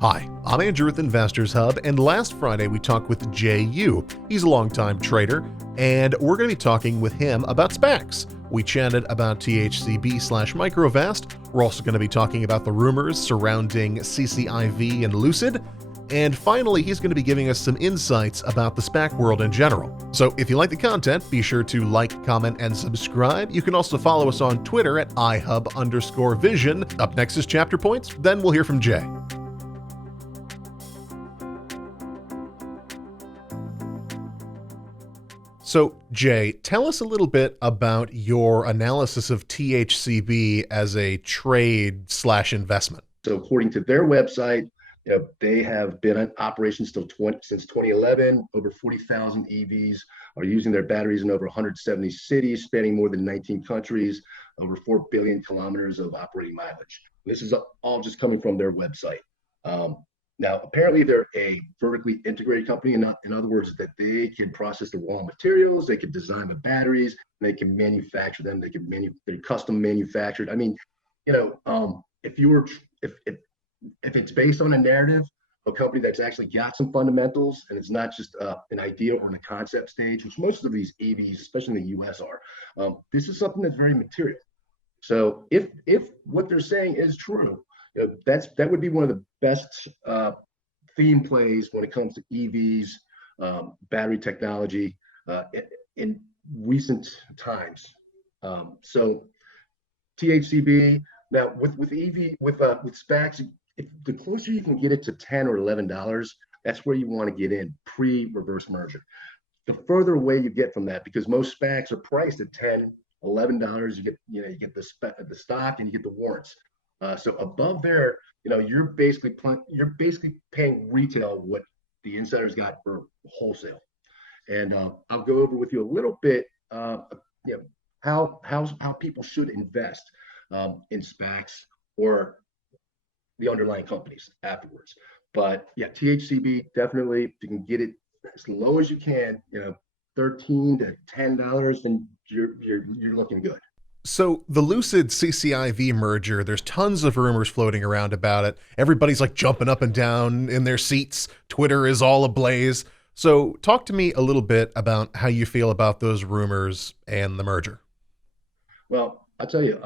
Hi, I'm Andrew with Investors Hub, and last Friday we talked with Jea Yu. He's a longtime trader, and we're going to be talking with him about SPACs. We chatted about THCB/Microvast. We're also going to be talking about the rumors surrounding CCIV and Lucid. And finally, he's going to be giving us some insights about the SPAC world in general. So if you like the content, be sure to like, comment, and subscribe. You can also follow us on Twitter at ihub_vision. Up next is Chapter Points, then we'll hear from Jay. So, Jay, tell us a little bit about your analysis of THCB as a trade/investment. So, according to their website, they have been in operation since 2011. Over 40,000 EVs are using their batteries in over 170 cities, spanning more than 19 countries, over 4 billion kilometers of operating mileage. This is all just coming from their website. Now, apparently, they're a vertically integrated company. In other words, that they can process the raw materials, they can design the batteries, they can manufacture them. They're custom manufactured. I mean, if it's based on a narrative, a company that's actually got some fundamentals, and it's not just an idea or in a concept stage, which most of these EVs, especially in the U.S., are. This is something that's very material. So, if what they're saying is true, that would be one of the best theme plays when it comes to EVs, battery technology in recent times. So THCB now with SPACs, if the closer you can get it to $10 or $11, that's where you want to get in pre-reverse merger. The further away you get from that, because most SPACs are priced at $10, $11, you get the stock and you get the warrants. So above there, you're basically paying retail what the insiders got for wholesale. And I'll go over with you a little bit, how people should invest in SPACs or the underlying companies afterwards. But yeah, THCB, definitely, if you can get it as low as you can, $13 to $10, then you're looking good. So the Lucid CCIV merger, there's tons of rumors floating around about it. Everybody's like jumping up and down in their seats. Twitter is all ablaze. So talk to me a little bit about how you feel about those rumors and the merger. Well, I'll tell you,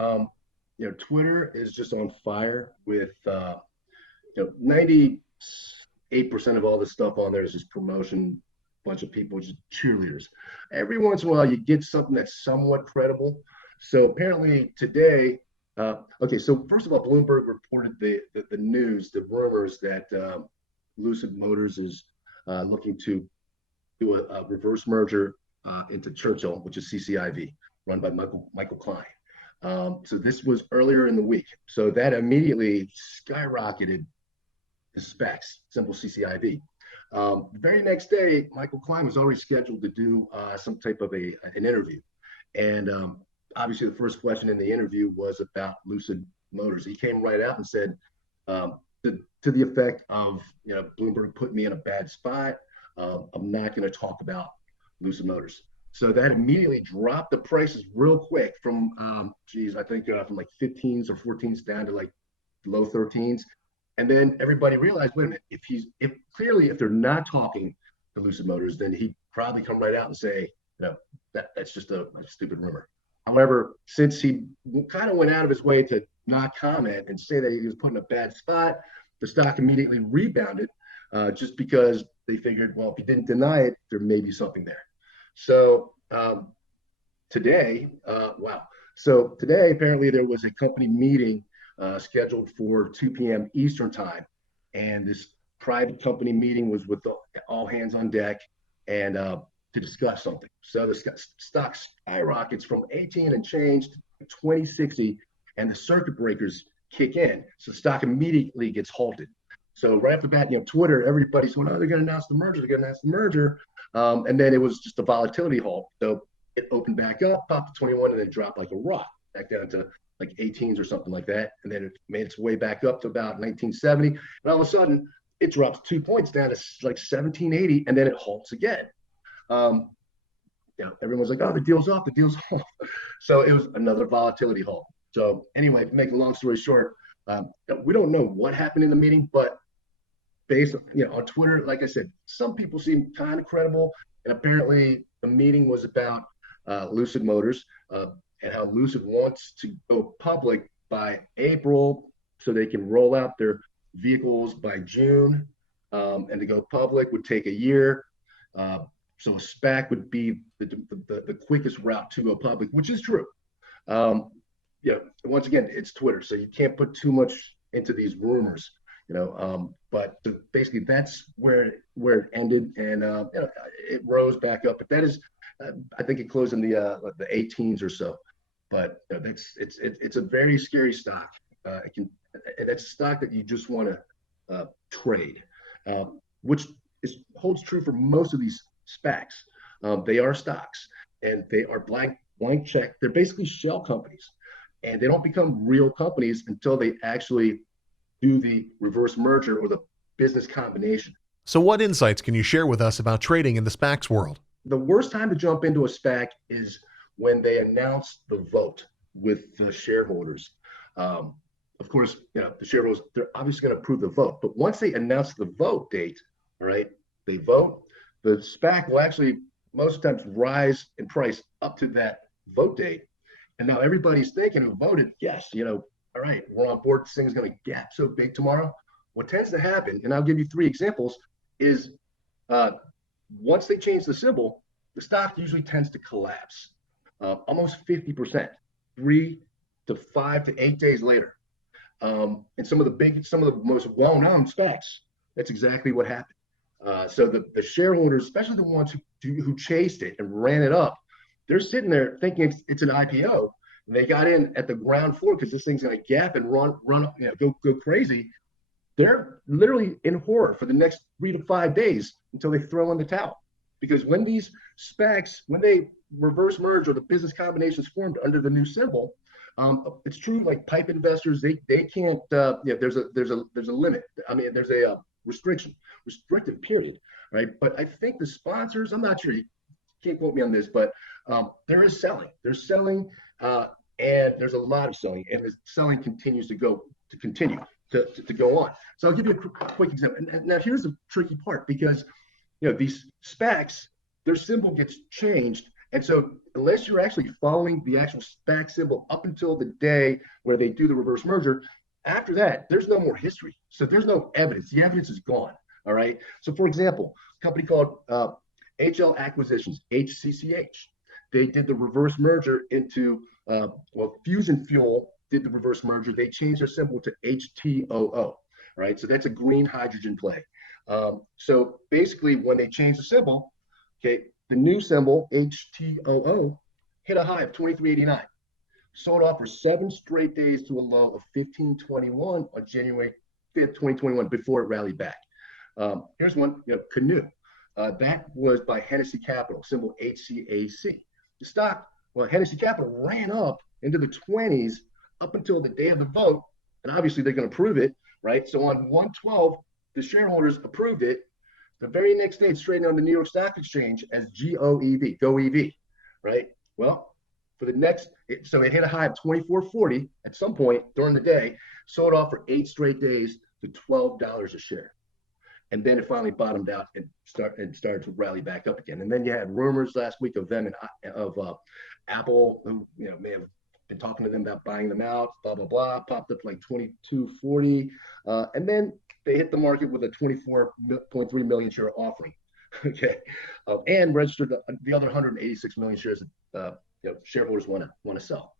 Twitter is just on fire with, 98% of all the stuff on there is just promotion, bunch of people, just cheerleaders. Every once in a while, you get something that's somewhat credible. So apparently today, so first of all, Bloomberg reported the news, the rumors that Lucid Motors is looking to do a reverse merger into Churchill, which is CCIV, run by Michael Klein. So this was earlier in the week. So that immediately skyrocketed the SPACs, symbol CCIV. The very next day, Michael Klein was already scheduled to do some type of an interview. And obviously, the first question in the interview was about Lucid Motors. He came right out and said, to the effect of, Bloomberg put me in a bad spot. I'm not going to talk about Lucid Motors. So that immediately dropped the prices real quick from, I think from like 15s or 14s down to like low 13s. And then everybody realized, wait a minute, if they're not talking to Lucid Motors, then he'd probably come right out and say, that's just a stupid rumor. However, since he kind of went out of his way to not comment and say that he was put in a bad spot, the stock immediately rebounded just because they figured, well, if he didn't deny it, there may be something there. So today, today apparently there was a company meeting scheduled for 2 p.m. Eastern time. And this private company meeting was with all hands on deck and to discuss something. So the stock skyrockets from 18 and change to 2060, and the circuit breakers kick in. So the stock immediately gets halted. So right off the bat, Twitter, everybody's going, oh, they're going to announce the merger. And then it was just a volatility halt. So it opened back up, popped to 21, and then dropped like a rock back down to like 18s or something like that. And then it made its way back up to about 1970. And all of a sudden, it drops 2 points down to like 1780, and then it halts again. Everyone's like, oh, the deal's off. So it was another volatility halt. So anyway, to make a long story short, we don't know what happened in the meeting, but based on Twitter. Like I said, some people seem kind of credible, and apparently the meeting was about Lucid Motors and how Lucid wants to go public by April so they can roll out their vehicles by June, and to go public would take a year. So a SPAC would be the quickest route to go public, which is true. Once again, it's Twitter, so you can't put too much into these rumors, but basically that's where it ended, and it rose back up. But that is, I think it closed in the 18s or so. But it's a very scary stock. That's a stock that you just want to trade, which holds true for most of these SPACs. They are stocks, and they are blank check. They're basically shell companies, and they don't become real companies until they actually do the reverse merger or the business combination. So what insights can you share with us about trading in the SPACs world? The worst time to jump into a SPAC is when they announce the vote with the shareholders. Of course, the shareholders, they're obviously going to approve the vote. But once they announce the vote date, all right, they vote, the SPAC will actually most times rise in price up to that vote date. And now everybody's thinking who voted, yes, all right, we're on board. This thing's going to gap so big tomorrow. What tends to happen, and I'll give you 3 examples, is once they change the symbol, the stock usually tends to collapse almost 50%, 3 to 5 to 8 days later. And some of the most well-known SPACs, that's exactly what happened. So the shareholders, especially the ones who chased it and ran it up, they're sitting there thinking it's an IPO. And they got in at the ground floor because this thing's going to gap and run, go crazy. They're literally in horror for the next 3 to 5 days until they throw in the towel. Because when these SPACs, when they reverse merge or the business combinations formed under the new symbol, it's true. Like pipe investors, they can't. There's a limit. I mean, there's a restrictive period, right? But I think the sponsors, I'm not sure. You can't quote me on this, but there is selling. There's selling, and there's a lot of selling, and the selling continues to go on. So I'll give you a quick example. And now here's the tricky part, because these SPACs, their symbol gets changed. And so unless you're actually following the actual SPAC symbol up until the day where they do the reverse merger, after that, there's no more history. So there's no evidence. The evidence is gone. All right. So for example, a company called HL Acquisitions, HCCH, they did the reverse merger into, Fusion Fuel did the reverse merger. They changed their symbol to HTOO. Right. So that's a green hydrogen play. So basically, when they changed the symbol, okay, the new symbol HTOO hit a high of 23.89, sold off for 7 straight days to a low of 15.21 on January 5th, 2021, before it rallied back. Here's one, Canoe. That was by Hennessy Capital, symbol HCAC. The stock, Hennessy Capital ran up into the 20s up until the day of the vote, and obviously they're going to prove it, right? So on 1/12, the shareholders approved it. The very next day, it's traded on the New York Stock Exchange as GOEV, right? Well, so it hit a high of 24.40 at some point during the day, sold off for 8 straight days to $12 a share. And then it finally bottomed out and started to rally back up again. And then you had rumors last week of them of Apple, who may have been talking to them about buying them out, blah, blah, blah, popped up like 22.40. And then they hit the market with a 24.3 million share offering, okay, and registered the other 186 million shares that shareholders want to sell.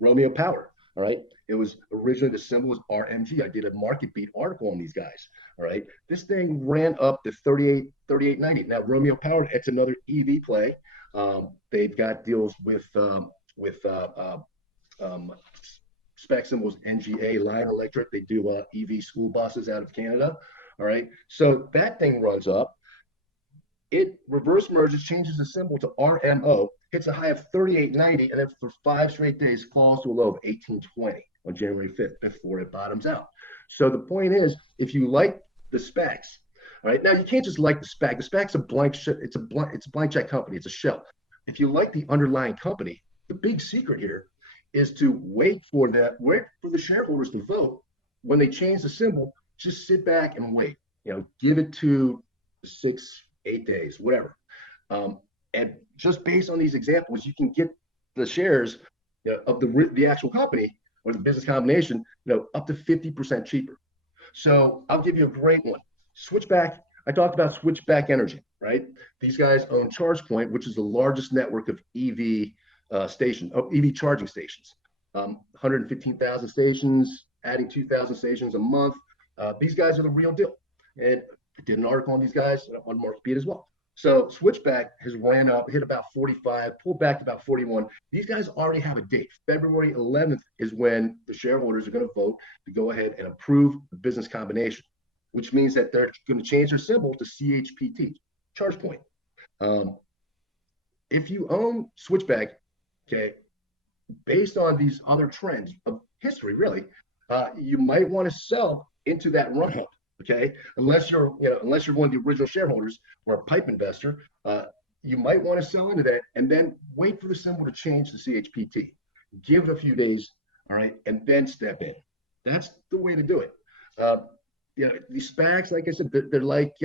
Romeo Power, all right, it was originally the symbol was RMG. I did a market beat article on these guys, all right. This thing ran up to 38.90. Now Romeo Power, it's another EV play. They've got deals with SPAC symbols NGA, Lion Electric. They do EV school buses out of Canada. All right. So that thing runs up. It reverse merges, changes the symbol to RMO, hits a high of 38.90, and then for 5 straight days falls to a low of 18.20 on January 5th before it bottoms out. So the point is, if you like the SPACs, all right, now you can't just like the SPAC. The SPAC's a blank it's a blank check company. It's a shell. If you like the underlying company, the big secret here is to wait for the shareholders to vote. When they change the symbol, just sit back and wait. Give it to 6, 8 days, whatever. And just based on these examples, you can get the shares of the actual company or the business combination, up to 50% cheaper. So I'll give you a great one. Switchback. I talked about Switchback Energy, right? These guys own Chargepoint, which is the largest network of EV EV charging stations. 115,000 stations, adding 2,000 stations a month. These guys are the real deal. And I did an article on these guys on MarketBeat as well. So Switchback has ran up, hit about 45, pulled back to about 41. These guys already have a date. February 11th is when the shareholders are going to vote to go ahead and approve the business combination, which means that they're going to change their symbol to CHPT, Chargepoint. If you own Switchback, okay, based on these other trends of history, really, you might want to sell into that run up. Okay, unless you're one of the original shareholders or a pipe investor, you might want to sell into that and then wait for the symbol to change to CHPT. Give it a few days, all right, and then step in. That's the way to do it. These SPACs, like I said, they're like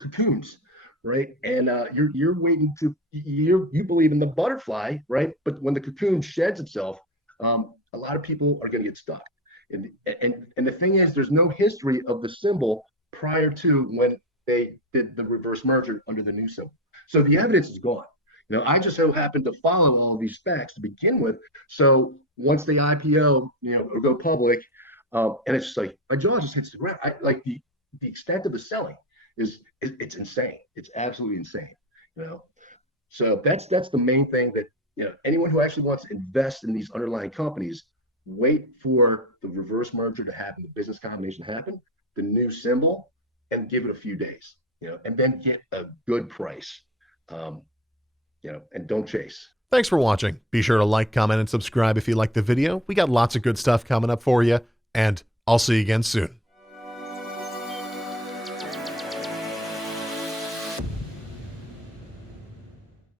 cocoons, right? And you're waiting to you believe in the butterfly, right? But when the cocoon sheds itself, a lot of people are going to get stuck. And the thing is, there's no history of the symbol prior to when they did the reverse merger under the new symbol. So the evidence is gone. I just so happened to follow all of these SPACs to begin with. So once they IPO, or go public, and it's just like my jaw just hits the ground. Like the extent of the selling it's insane. It's absolutely insane. So that's the main thing that anyone who actually wants to invest in these underlying companies. Wait for the reverse merger to happen, the business combination happen, the new symbol, and give it a few days, and then get a good price, and don't chase. Thanks for watching. Be sure to like, comment, and subscribe if you liked the video. We got lots of good stuff coming up for you, and I'll see you again soon.